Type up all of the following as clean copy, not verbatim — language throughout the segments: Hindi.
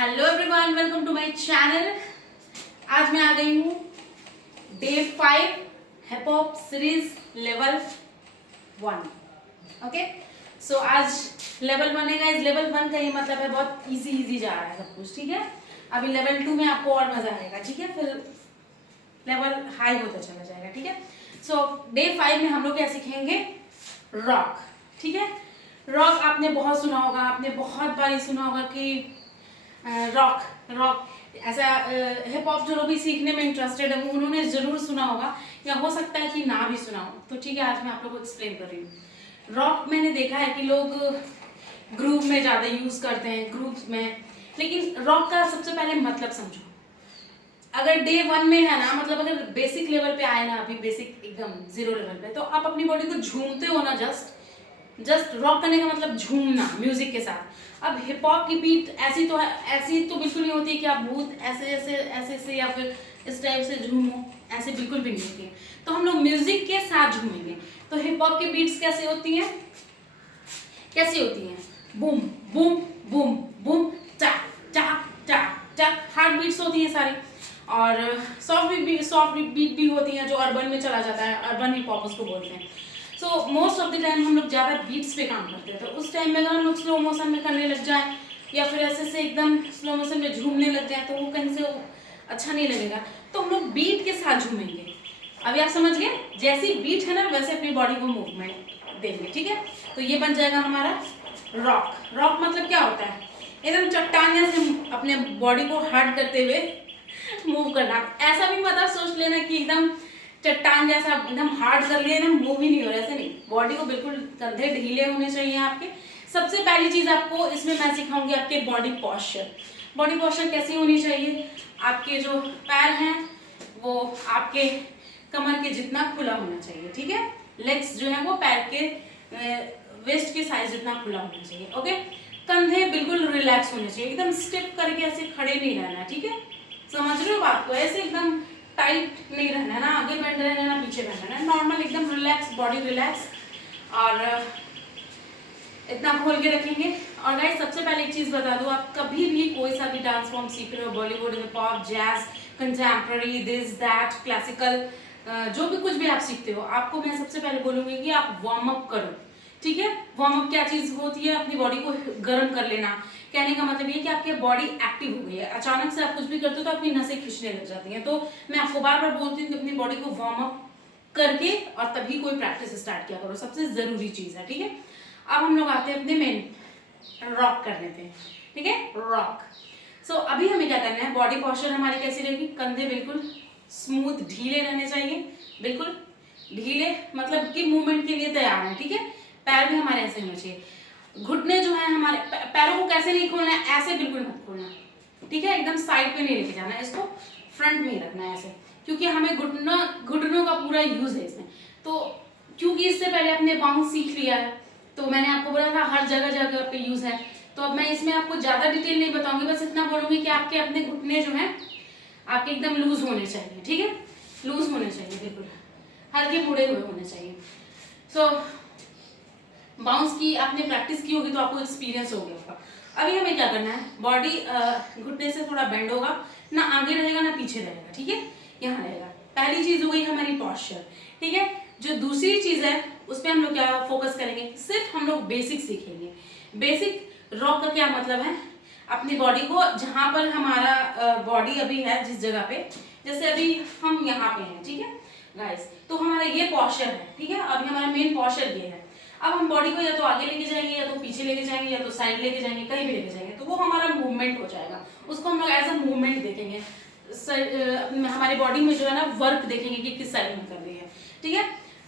Hello everyone, welcome to my channel. आज मैं आ गई हूँ day 5 hip hop series level 1। Okay, so आज लेवल 1 है। इस लेवल 1 का ही मतलब है बहुत इजी जा रहा है सब कुछ, ठीक है। अभी लेवल 2 में आपको और मजा आएगा, ठीक है। फिर लेवल हाई होता चला जाएगा, ठीक है। सो डे 5 में हम लोग क्या सीखेंगे? रॉक, ठीक है। रॉक आपने बहुत सुना होगा, आपने बहुत बार सुना होगा कि रॉक रॉक ऐसा हिप हॉप जो लोग भी सीखने में इंटरेस्टेड है उन्होंने जरूर सुना होगा, या हो सकता है कि ना भी सुना हो। तो ठीक है, आज मैं आप लोगों को एक्सप्लेन कर रही हूँ। रॉक मैंने देखा है कि लोग ग्रुप में ज़्यादा यूज़ करते हैं, ग्रुप्स में। लेकिन रॉक का सबसे पहले मतलब समझो। अगर डे 1 में है ना, मतलब अगर बेसिक लेवल पे आए ना, अभी बेसिक एकदम 0 लेवल पे, तो आप अपनी बॉडी को झूमते हो ना, जस्ट रॉक करने का मतलब झूमना म्यूजिक के साथ। अब हिप हॉप की बीट ऐसी तो बिल्कुल नहीं होती कि आप बहुत ऐसे या फिर इस टाइप से झूमो, ऐसे बिल्कुल भी नहीं होती है। तो हम लोग म्यूजिक के साथ झूमेंगे। तो हिप हॉप की बीट्स कैसे होती हैं? बूम बूम बूम बूम, चाक चाक चाक चाक, हार्ड बीट्स होती हैं सारी। और सॉफ्ट बीट भी होती हैं जो अर्बन में चला जाता है, अर्बन हिप हॉप उसको बोलते हैं। So most of the time हम लोग ज़्यादा बीट्स पे काम करते हैं। तो उस टाइम में अगर हम लोग स्लो मोशन में करने लग जाए या फिर ऐसे से एकदम स्लो मोशन में झूमने लग जाए तो वो कहीं से अच्छा नहीं लगेगा। तो हम लोग बीट के साथ झूमेंगे। अभी आप समझ गए, जैसी बीट है ना वैसे अपनी बॉडी को मूवमेंट देंगे, ठीक है। तो ये बन जाएगा हमारा रॉक। रॉक मतलब क्या होता है? एकदम चट्टान से अपने बॉडी को हार्ड करते हुए मूव करना। ऐसा भी मतलब सोच लेना कि एकदम चट्टान जैसा एकदम हार्ड कर लिए ना, मूव ही नहीं हो रहा, ऐसे नहीं। बॉडी को बिल्कुल कंधे ढीले होने चाहिए आपके। सबसे पहली चीज आपको इसमें मैं सिखाऊंगी आपके बॉडी पॉस्चर। बॉडी पॉस्चर कैसी होनी चाहिए? आपके जो पैर हैं वो आपके कमर के जितना खुला होना चाहिए, ठीक है। लेग्स जो है वो पैर के वेस्ट के साइज जितना खुला होना चाहिए, ओके। कंधे बिल्कुल रिलैक्स होने चाहिए, एकदम स्टिफ करके ऐसे खड़े नहीं रहना, ठीक है। समझ रहे हो बात को? ऐसे एकदम टाइट नहीं रहना है ना, आगे बैंड रहना है ना पीछे बैंड रहना है, नॉर्मल एकदम रिलैक्स, बॉडी रिलैक्स। और इतना खोल के रखेंगे। और गाइस सबसे पहले एक चीज बता दूं, आप कभी भी कोई सा भी डांस फॉर्म सीख रहे हो, Bollywood, hip hop, jazz, contemporary, this that, classical, जो भी कुछ भी आप सीखते हो, आपको मैं सबसे पहले बोलूंगी कि आप वार्म अप करो, ठीक है। वार्म अप क्या चीज होती है? अपनी बॉडी को गर्म कर लेना। कहने का मतलब ये कि आपकी बॉडी एक्टिव हो गई है। अचानक से आप कुछ भी करते हो तो अपनी नसें खींचने लग जाती हैं। तो मैं आपको बार बार बोलती हूँ कि अपनी बॉडी को वार्म अप करके और तभी कोई प्रैक्टिस स्टार्ट किया करो, सबसे जरूरी चीज है, ठीक है। अब हम लोग आते हैं अपने मेन रॉक करने पे, ठीक है। रॉक। सो अभी हमें क्या करना है? बॉडी पॉस्चर हमारी कैसी रहेगी? कंधे बिल्कुल स्मूथ ढीले रहने चाहिए, बिल्कुल ढीले, मतलब कि मूवमेंट के लिए तैयार है, ठीक है। पैर भी हमारे ऐसे होने चाहिए। घुटने जो है हमारे, पैरों को कैसे नहीं खोलना है? ऐसे बिल्कुल मत खोलना, ठीक है। एकदम साइड पे नहीं लेके जाना है, इसको फ्रंट में ही रखना है ऐसे, क्योंकि हमें घुटनों का पूरा यूज है इसमें। तो क्योंकि इससे पहले अपने बाउंस सीख लिया है, तो मैंने आपको बोला था हर जगह जगह पे यूज है। तो अब मैं इसमें आपको ज्यादा डिटेल नहीं बताऊंगी, बस इतना बोलूंगी कि आपके अपने घुटने जो है आपके एकदम लूज होने चाहिए, ठीक है। लूज होने चाहिए, बिल्कुल हल्के मुड़े हुए होने चाहिए। सो बाउंस की आपने प्रैक्टिस की होगी तो आपको एक्सपीरियंस हो गया होगा। अभी हमें क्या करना है? बॉडी घुटने से थोड़ा बेंड होगा, ना आगे रहेगा ना पीछे रहेगा, ठीक है। यहाँ रहेगा। पहली चीज हो गई हमारी पॉस्चर, ठीक है। जो दूसरी चीज है उस पर हम लोग क्या फोकस करेंगे? सिर्फ हम लोग बेसिक सीखेंगे। बेसिक रॉक का क्या मतलब है? अपनी बॉडी को जहां पर हमारा बॉडी अभी है जिस जगह पे, जैसे अभी हम यहाँ पे हैं, ठीक है गाइस, तो हमारा ये पॉस्चर है, ठीक है। अभी हमारा मेन पॉस्चर ये है। अब हम बॉडी को या तो आगे लेके जाएंगे या तो पीछे लेके जाएंगे या तो साइड लेके जाएंगे, कहीं भी लेके जाएंगे, तो वो हमारा मूवमेंट हो जाएगा। उसको हम लोग एज अ मूवमेंट देखेंगे। हमारी बॉडी में जो है ना वर्क देखेंगे कि किस साइड में कर रही है, ठीक है।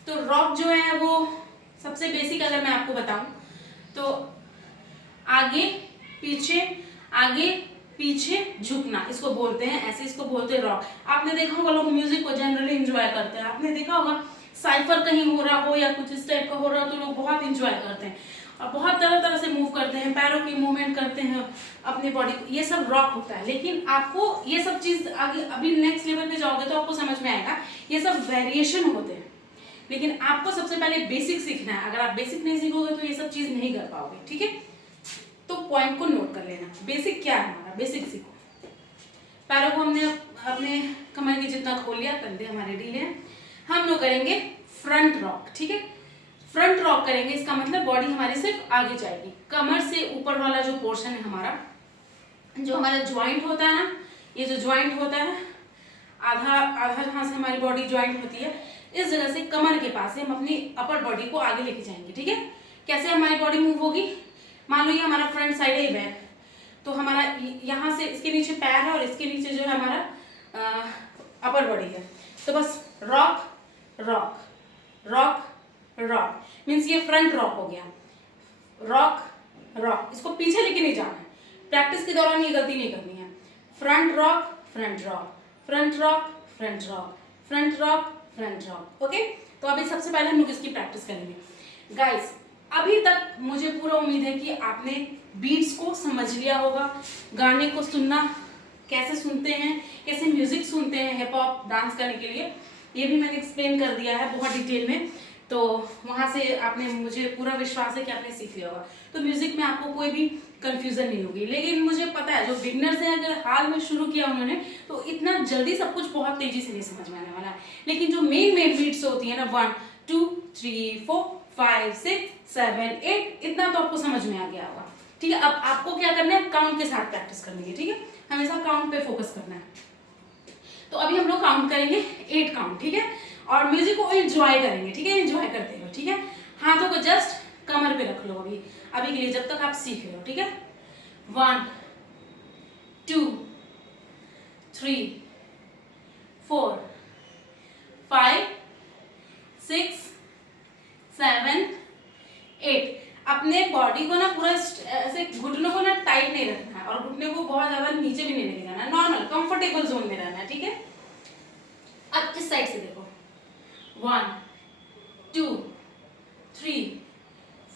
तो रॉक जो है वो सबसे बेसिक अगर मैं आपको बताऊं तो आगे पीछे झुकना, इसको बोलते हैं ऐसे, इसको बोलते हैं रॉक। आपने देखा होगा लोग म्यूजिक को जनरली एंजॉय करते हैं। आपने देखा होगा साइफर कहीं हो रहा हो या कुछ इस टाइप का हो रहा हो तो लोग बहुत इंजॉय करते हैं और बहुत तरह तरह से मूव करते हैं, पैरों की मूवमेंट करते हैं अपनी बॉडी को, ये सब रॉक होता है। लेकिन आपको ये सब चीज आगे अभी नेक्स्ट लेवल पे जाओगे तो आपको समझ में आएगा ये सब वेरिएशन होते हैं। लेकिन आपको सबसे पहले बेसिक सीखना है। अगर आप बेसिक नहीं सीखोगे तो ये सब चीज नहीं कर पाओगे, ठीक है। तो पॉइंट को नोट कर लेना। बेसिक क्या है हमारा, बेसिक सीखो। पैरों को हमने अपने कमर के जितना खोल लिया, कंधे हमारे ढीले हैं। हम लोग करेंगे फ्रंट रॉक, ठीक है। फ्रंट रॉक करेंगे, इसका मतलब बॉडी हमारी सिर्फ आगे जाएगी। कमर से ऊपर वाला जो पोर्शन है हमारा, जो हमारा ज्वाइंट होता है ना, ये जो ज्वाइंट होता है आधा आधा जहाँ से हमारी बॉडी ज्वाइंट होती है, इस जगह से कमर के पास से हम अपनी अपर बॉडी को आगे लेके जाएंगे, ठीक है। कैसे हमारी बॉडी मूव होगी, मान लो ये हमारा फ्रंट साइड है, बैक, तो हमारा यहाँ से इसके नीचे पैर है और इसके नीचे जो है हमारा अपर बॉडी है। तो बस rock rock rock rock, means ये फ्रंट रॉक हो गया। रॉक रॉक, इसको पीछे लेके नहीं जाना है, प्रैक्टिस के दौरान ये गलती नहीं करनी है। Front rock front rock, front rock front rock, front rock front rock, okay. तो अभी सबसे पहले हम लोग इसकी प्रैक्टिस करेंगे। गाइस अभी तक मुझे पूरा उम्मीद है कि आपने बीट्स को समझ लिया होगा, गाने को सुनना कैसे सुनते हैं, कैसे म्यूजिक सुनते हैं हिप हॉप डांस करने के लिए, ये भी मैंने एक्सप्लेन कर दिया है बहुत डिटेल में। तो वहाँ से आपने, मुझे पूरा विश्वास है कि आपने सीख लिया होगा। तो म्यूजिक में आपको कोई भी कंफ्यूजन नहीं होगी। लेकिन मुझे पता है जो बिगनर्स हैं, अगर हाल में शुरू किया उन्होंने, तो इतना जल्दी सब कुछ बहुत तेजी से नहीं समझ में आने वाला है। लेकिन जो मेन बीट्स होती है ना, 1 2 3 4 5 6 7 8, इतना तो आपको समझ में आ गया होगा, ठीक है। अब आपको क्या करना है, काउंट के साथ प्रैक्टिस करनी है, ठीक है। हमेशा काउंट पे फोकस करना है। तो अभी हम लोग काउंट करेंगे 8 काउंट, ठीक है। और म्यूजिक को एंजॉय करेंगे, ठीक है, एंजॉय करते हो, ठीक है। हाथों को जस्ट कमर पे रख लो अभी अभी के लिए, जब तक आप सीख रहे हो, ठीक है। 1 2 3 4 5 6 7 8। अपने बॉडी को ना पूरा ऐसे घुटनों को ना टाइट नहीं रखना है और घुटने को बहुत ज्यादा नीचे भी नहीं लेके जाना है, नॉर्मल कंफर्टेबल जोन में रहना है, ठीक है। अब इस साइड से देखो, 1 2 3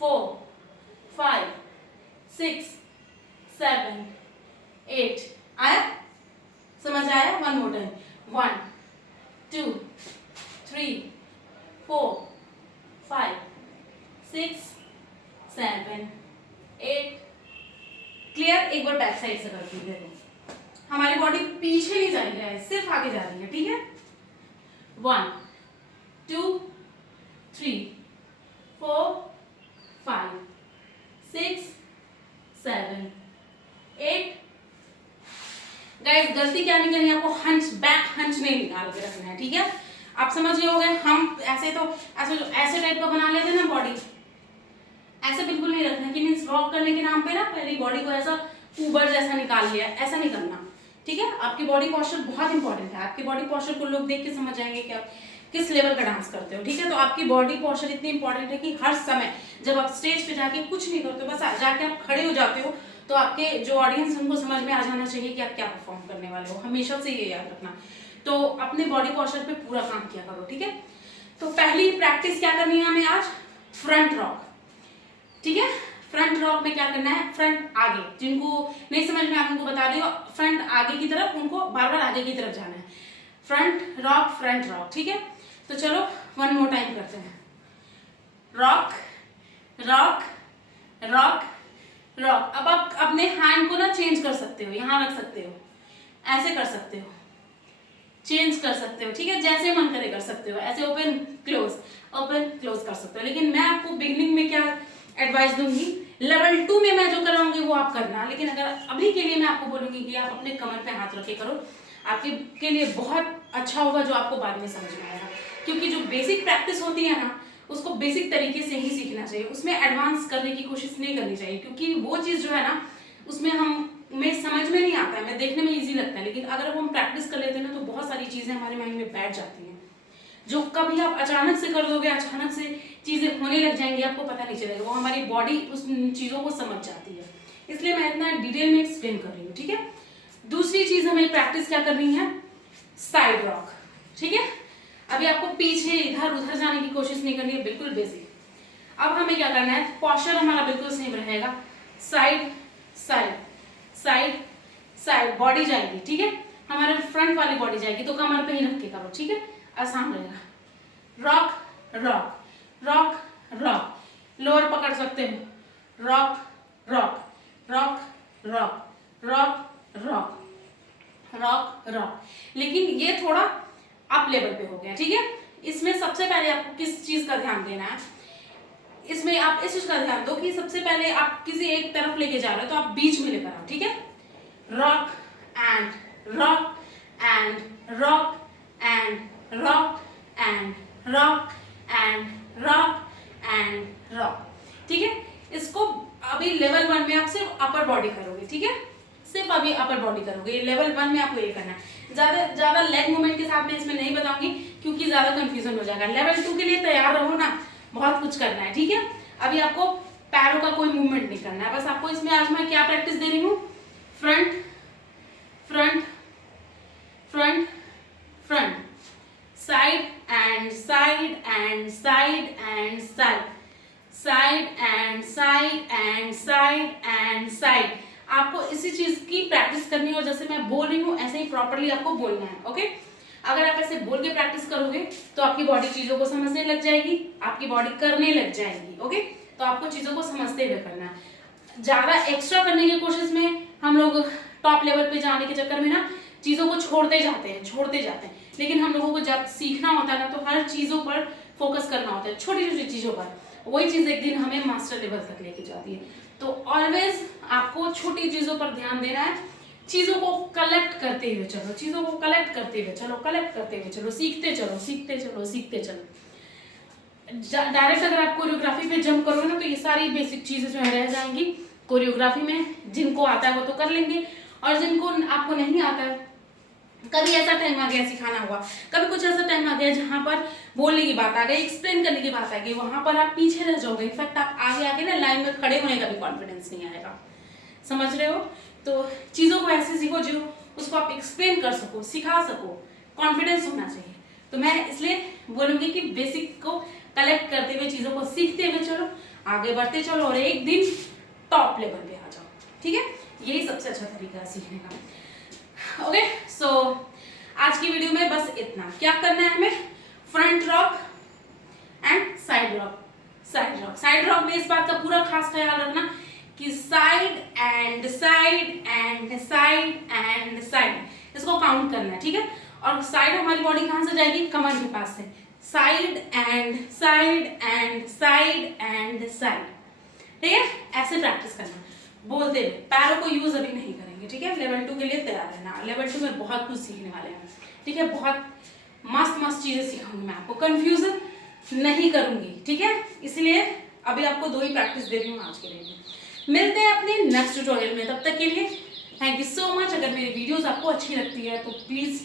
4 5 6 7 8। आया, समझ आया? 1 मोर टाइम, 1 2 3 4 5 6 7 8। क्लियर? एक बार बैक साइड से करती हूँ, देखो हमारी बॉडी पीछे नहीं जा रही है, सिर्फ आगे जा रही है, ठीक है। 1 2 3 4 5 6 7 8। गाइस गलती क्या नहीं करनी है आपको, हंच बैक हंच नहीं निकाल के रखना है, ठीक है। आप समझ गए होंगे। हम ऐसे तो ऐसे टाइप का बना लेते हैं ना बॉडी, ऐसे बिल्कुल नहीं रखना कि मीन्स रॉक करने के नाम पे ना पहले बॉडी को ऐसा ऊबर जैसा निकाल लिया, ऐसा नहीं करना, ठीक है। आपकी बॉडी पोस्चर बहुत इंपॉर्टेंट है। आपकी बॉडी पोस्चर को लोग देख के समझ जाएंगे कि आप किस लेवल का डांस करते हो, ठीक है। तो आपकी बॉडी पोस्चर इतनी इंपॉर्टेंट है कि हर समय जब आप स्टेज पे जाके कुछ नहीं करते हो, बस जाके आप खड़े हो जाते हो, तो आपके जो ऑडियंस उनको समझ में आ जाना चाहिए कि आप क्या परफॉर्म करने वाले हो। हमेशा से ये याद रखना। तो अपने बॉडी पोस्चर पे पूरा काम किया करो, ठीक है। तो पहली प्रैक्टिस क्या करनी है हमें आज, फ्रंट रॉक, ठीक है। फ्रंट रॉक में क्या करना है, फ्रंट आगे, जिनको नहीं समझ में आप उनको बता रही हो, फ्रंट आगे की तरफ, उनको बार बार आगे की तरफ जाना है। फ्रंट रॉक, ठीक है। तो चलो 1 मोर टाइम करते हैं। Rock rock rock rock. अब आप अपने हैंड को ना चेंज कर सकते हो, यहाँ रख सकते हो, ऐसे कर सकते हो, चेंज कर सकते हो, ठीक है, जैसे मन करे कर सकते हो, ऐसे ओपन क्लोज कर सकते हो। लेकिन मैं आपको बिगनिंग में क्या एडवाइस दूंगी, लेवल 2 में मैं जो कराऊंगी वो आप करना। लेकिन अगर अभी के लिए मैं आपको बोलूंगी कि आप अपने कमर पे हाथ रखे करो, आपके के लिए बहुत अच्छा होगा, जो आपको बाद में समझ में आएगा। क्योंकि जो बेसिक प्रैक्टिस होती है ना, उसको बेसिक तरीके से ही सीखना चाहिए, उसमें एडवांस करने की कोशिश नहीं करनी चाहिए। क्योंकि वो चीज़ जो है ना, उसमें हमें समझ में नहीं आता है, हमें देखने में ईजी लगता है, लेकिन अगर हम प्रैक्टिस कर लेते हैं ना, तो बहुत सारी चीज़ें हमारे माइंड में बैठ जाती हैं, जो कभी आप अचानक से कर दोगे, अचानक से चीज़ें होने लग जाएंगी, आपको पता नहीं चलेगा। वो हमारी बॉडी उस चीज़ों को समझ जाती है, इसलिए मैं इतना डिटेल में एक्सप्लेन कर रही हूँ, ठीक है। दूसरी चीज़ हमें प्रैक्टिस क्या करनी है, साइड रॉक, ठीक है। अभी आपको पीछे इधर उधर जाने की कोशिश नहीं करनी है, बिल्कुल बेसिक। अब हमें क्या करना है, पोस्चर हमारा बिल्कुल सेम रहेगा, side side side side, body जाएगी, ठीक है। हमारे फ्रंट वाली बॉडी जाएगी, तो कमर पे ही रख के करो, ठीक है, आसान रहेगा। Rock rock rock rock, lower पकड़ सकते हो, rock rock rock rock rock rock rock rock. लेकिन ये थोड़ा अप लेवल पे हो गया, ठीक है। इसमें सबसे पहले आपको किस चीज का ध्यान देना है, इसमें आप इस चीज का ध्यान दो कि सबसे पहले आप किसी एक तरफ लेके जा रहे हो तो आप बीच में लेकर आओ, ठीक है। Rock and rock and rock and rock and rock and rock and rock, ठीक है। इसको अभी लेवल 1 में आप सिर्फ अपर बॉडी करोगे, ठीक है, सिर्फ अभी अपर बॉडी करोगे। लेवल 1 में आपको ये करना है। ज्यादा लेग मूवमेंट के साथ में इसमें नहीं बताऊंगी क्योंकि ज्यादा कंफ्यूजन हो जाएगा। लेवल 2 के लिए तैयार रहो ना, बहुत कुछ करना है, ठीक है। अभी आपको पैरों का कोई मूवमेंट नहीं करना है, बस आपको इसमें आज मैं क्या प्रैक्टिस दे रही हूँ, front front front front, side and side and side and side, side and side and side and side. आपको इसी चीज की प्रैक्टिस करनी है और जैसे मैं बोल रही हूँ ऐसे ही प्रॉपर्ली आपको बोलना है, ओके। अगर आप ऐसे बोल के प्रैक्टिस करोगे तो आपकी बॉडी चीजों को समझने लग जाएगी, आपकी बॉडी करने लग जाएगी, ओके। तो आपको चीजों को समझते हुए करना है। ज्यादा एक्स्ट्रा करने की कोशिश में हम लोग टॉप लेवल पे जाने के चक्कर में ना चीजों को छोड़ते जाते हैं। लेकिन हम लोगों को जब सीखना होता है ना तो हर चीजों पर फोकस करना होता है, छोटी छोटी चीजों पर। वही चीज एक दिन हमें मास्टर लेवल तक लेके जाती है। तो ऑलवेज आपको छोटी चीजों पर ध्यान देना है, चीजों को कलेक्ट करते हुए चलो, चीजों को कलेक्ट करते हुए चलो, कलेक्ट करते हुए चलो, सीखते चलो, सीखते चलो, सीखते चलो। डायरेक्ट अगर आप कोरियोग्राफी पे जंप करोगे ना तो ये सारी बेसिक चीजें जो है रह जाएंगी कोरियोग्राफी में। जिनको आता है वो तो कर लेंगे और जिनको आपको नहीं आता है, कभी ऐसा टाइम आ गया सिखाना हुआ, कभी कुछ ऐसा टाइम आ गया जहां पर बोलने की बात आ गई, एक्सप्लेन करने की बात आ गई, वहां पर आप पीछे रह जाओगे। इनफैक्ट आप आगे आके ना लाइन में खड़े होने का भी कॉन्फिडेंस नहीं आएगा, समझ रहे हो। तो चीजों को ऐसे सीखो जो उसको आप एक्सप्लेन कर सको, सिखा सको, कॉन्फिडेंस होना चाहिए। तो मैं इसलिए बोलूंगी कि बेसिक को कलेक्ट करते हुए चीजों को सीखते हुए चलो, आगे बढ़ते चलो और एक दिन टॉप लेवल पे आ जाओ, ठीक है। यही सबसे अच्छा तरीका है सीखने का, ओके। सो आज की वीडियो में बस इतना। क्या करना है हमें, front rock and side rock, side rock. Side rock में इस बात का पूरा खास ख्याल रखना कि side and side and side and side, इसको काउंट करना है, ठीक है। और साइड हमारी बॉडी कहां से जाएगी, कमर के पास से, side and side and side and side, ठीक है। ऐसे प्रैक्टिस करना बोलते हुए, पैरों को यूज अभी नहीं करेंगे, ठीक है। लेवल 2 के लिए तैयार रहना। लेवल 2 में बहुत कुछ सीखने वाले हैं, ठीक है। बहुत मस्त मस्त चीजें सिखाऊंगी मैं आपको, कंफ्यूजन नहीं करूंगी, ठीक है। इसलिए अभी आपको 2 ही प्रैक्टिस दे रही हूँ आज के लिए। मिलते हैं अपने नेक्स्ट ट्यूटोरियल में, तब तक के लिए थैंक यू सो मच। अगर मेरी वीडियोस आपको अच्छी लगती है तो प्लीज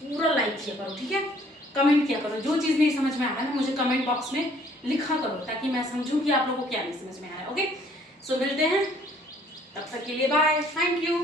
पूरा लाइक किया करो, ठीक है। कमेंट किया करो, जो चीज नहीं समझ में आ रहा है ना मुझे कमेंट बॉक्स में लिखा करो ताकि मैं समझूं कि आप लोगों को क्या नहीं समझ में आ रहा है, ओके। सो मिलते हैं, तब तक के लिए बाय, थैंक यू।